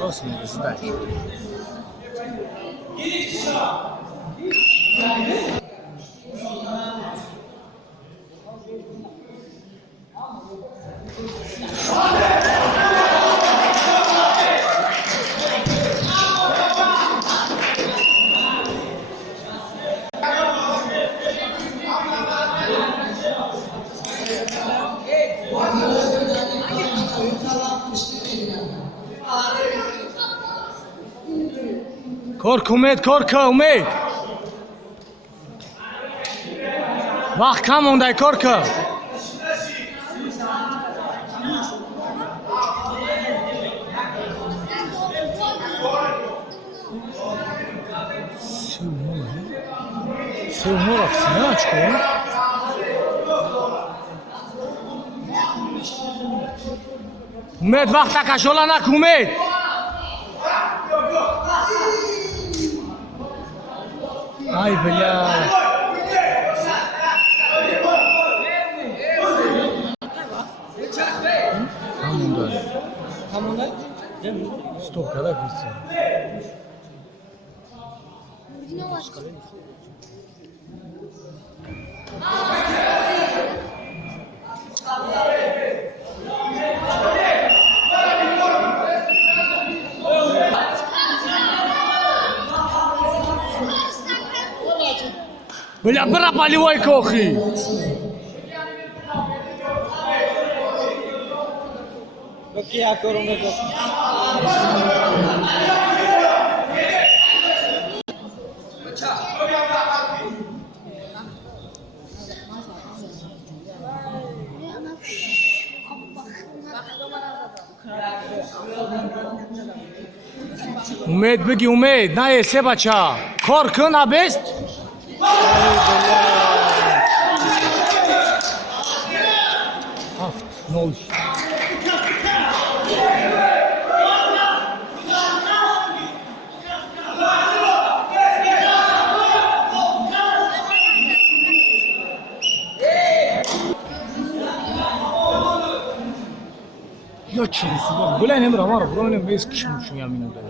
Olsun ister. Kork Umid, korka Umid. Vaqt kam unday korka. Sevmor aksine açık o. Umid vaqta kaşolanak Umid. Ay bela. Hamunda. Stop kadar bitsin. Bela berapa liwai koki? Bagi aku orang itu. Umid bagi Umid, nae se bacha. Korkun abest. Haft, ne olmuş? Yok çilesi var. Böyle ne var? Buranın en büyük kışmış ya minuda.